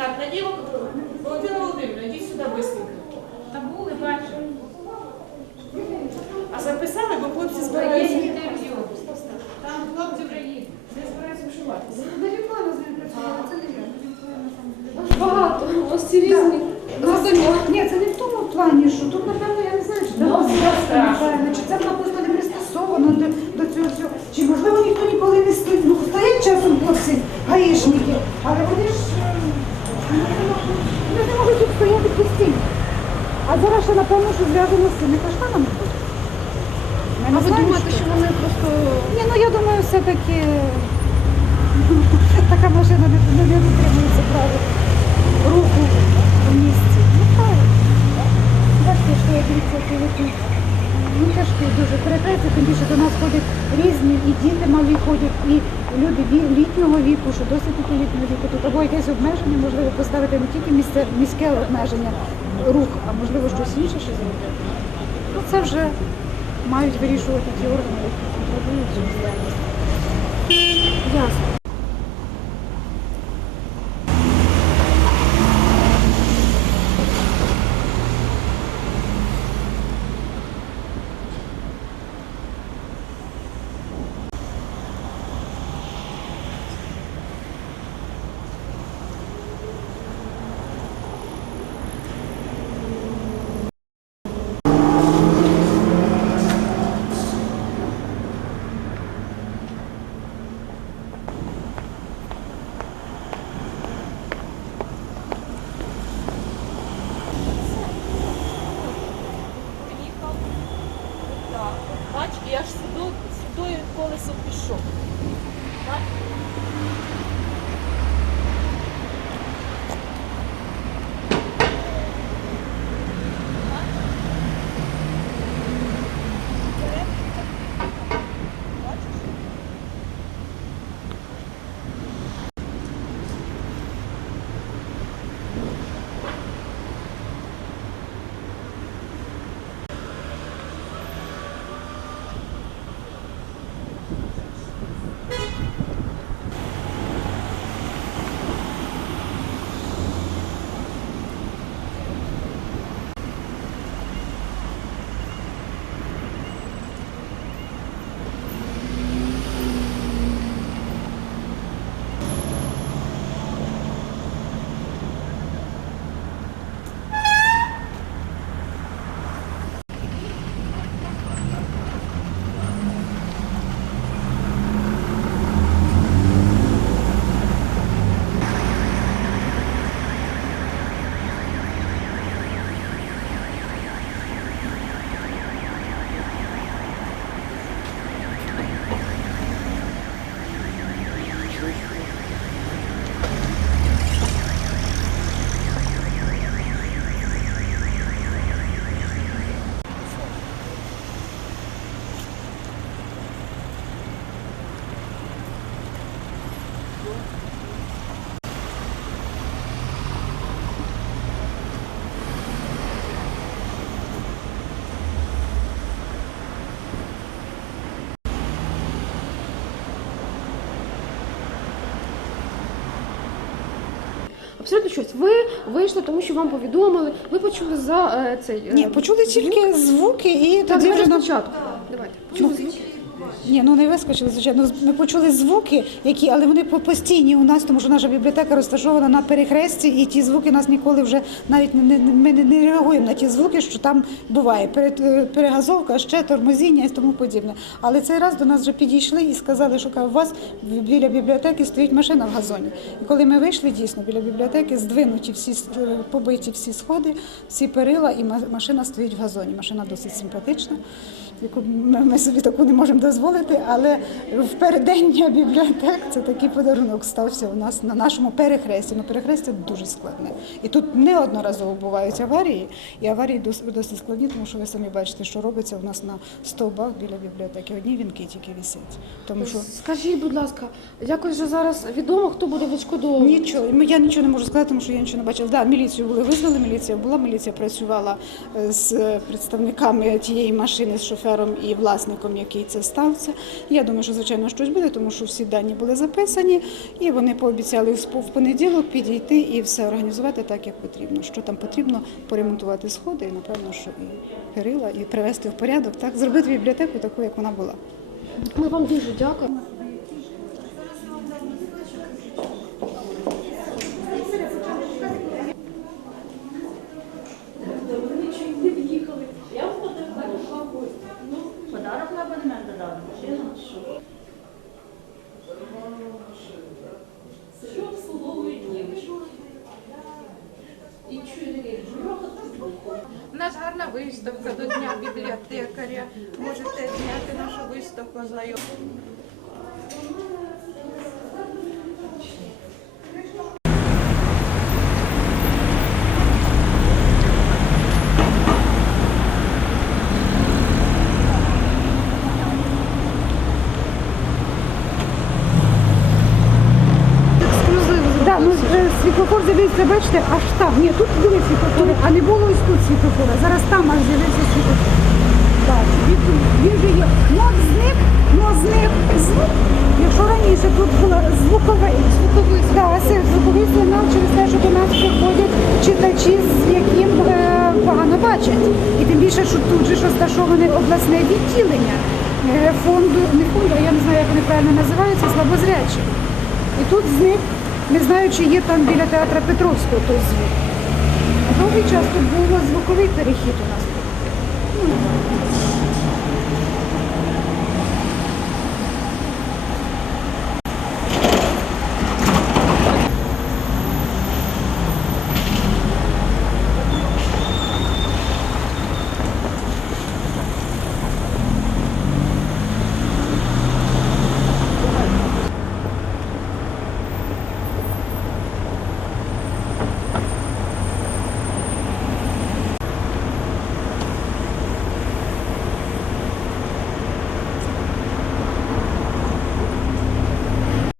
Так, Надія Володимира Володимирівна, йдіть сюди швидко. Та були, бачу. А записали, бо хлопці Є інтерв'ю. Там хлопці вже їдуть. Не збираються вшиватися. Багато, ось ці різні. Ні, це не в тому плані, що тут, напевно, я не знаю, чи Ну, там це це написано не пристосовано до, до цього всього. Чи можливо ніхто ніколи не стоїть. Ну, стоять часом хлопці, гаїшники, але вони ж е, вони не можуть- вони не можуть тут стояти постійно. Ще, напевно, що зв'язано з цими каштанами. буде. Ми А не ви знаємо, думаєте, що вони просто Ні, ну я думаю, все-таки така машина не, не, не дотримується правил руху в місті. Ну так. Бачите, що я дивіться, які ви. Ну тяжкі дуже перекриті, тим більше до нас ходять різні, і діти малі ходять, і люди ві- літнього віку, що досить таки літнього віку. Тут або якесь обмеження, можливо, поставити не тільки місце, міське обмеження рух, а можливо щось інше ще зробити. Ну це вже мають вирішувати ті органи, які контролюють цю діяльність. Ясно. eso. Абсолютно щось. Ви вийшли, тому що вам повідомили. Ви почули за е, цей е, Ні, почули тільки звуки і Так, тоді вже нам спочатку. Давайте. Почули звуки. Ні, ну не вискочили, звичайно. Ми почули звуки, які, але вони постійні у нас, тому що наша бібліотека розташована на перехресті, і ті звуки нас ніколи вже навіть не, ми не, реагуємо на ті звуки, що там буває. Е, перегазовка, ще тормозіння і тому подібне. Але цей раз до нас вже підійшли і сказали, що у вас біля бібліотеки стоїть машина в газоні. І коли ми вийшли, дійсно біля бібліотеки здвинуті всі е, побиті всі сходи, всі перила, і машина стоїть в газоні. Машина досить симпатична яку ми собі таку не можемо дозволити, але в переддення бібліотек це такий подарунок стався у нас на нашому перехресті. Ну, перехрестя дуже складне. І тут неодноразово бувають аварії, і аварії дос- досить складні, тому що ви самі бачите, що робиться у нас на стовбах біля бібліотеки. Одні вінки тільки висять. Тому що Скажіть, будь ласка, якось вже зараз відомо, хто буде відшкодовувати? Нічого, я нічого не можу сказати, тому що я нічого не бачила. Да, міліцію були визвали, міліція була, міліція працювала е, з представниками тієї машини, з шофером. і власником, який це стався. Я думаю, що звичайно щось буде, тому що всі дані були записані, і вони пообіцяли в понеділок підійти і все організувати так, як потрібно. Що там потрібно поремонтувати сходи, і напевно, що і перила, і привести в порядок, так зробити бібліотеку таку, як вона була. Ми вам дуже дякуємо. Подарок на абонемент додали, машину чи що? Що обслуговують дівчину? І чує У нас гарна виставка до Дня бібліотекаря. Можете зняти нашу виставку знайому. Да, ну е, світлофор бачите, аж там. Ні, тут були світлофори, а не було ось тут світлофора. Зараз там аж з'явився світлофор. Так, він, він же є. Ну, от зник, ну зник звук. Якщо раніше тут була звуковий, звуковий, да, це звуковий сигнал через те, що до нас приходять читачі, з яким е, погано бачать. І тим більше, що тут же ж розташоване обласне відділення е, фонду, не фонду, а я не знаю, як вони правильно називаються, слабозрячі. І тут зник, не знаю, чи є там біля театра Петровського той звук. Довгий час тут був звуковий перехід у нас.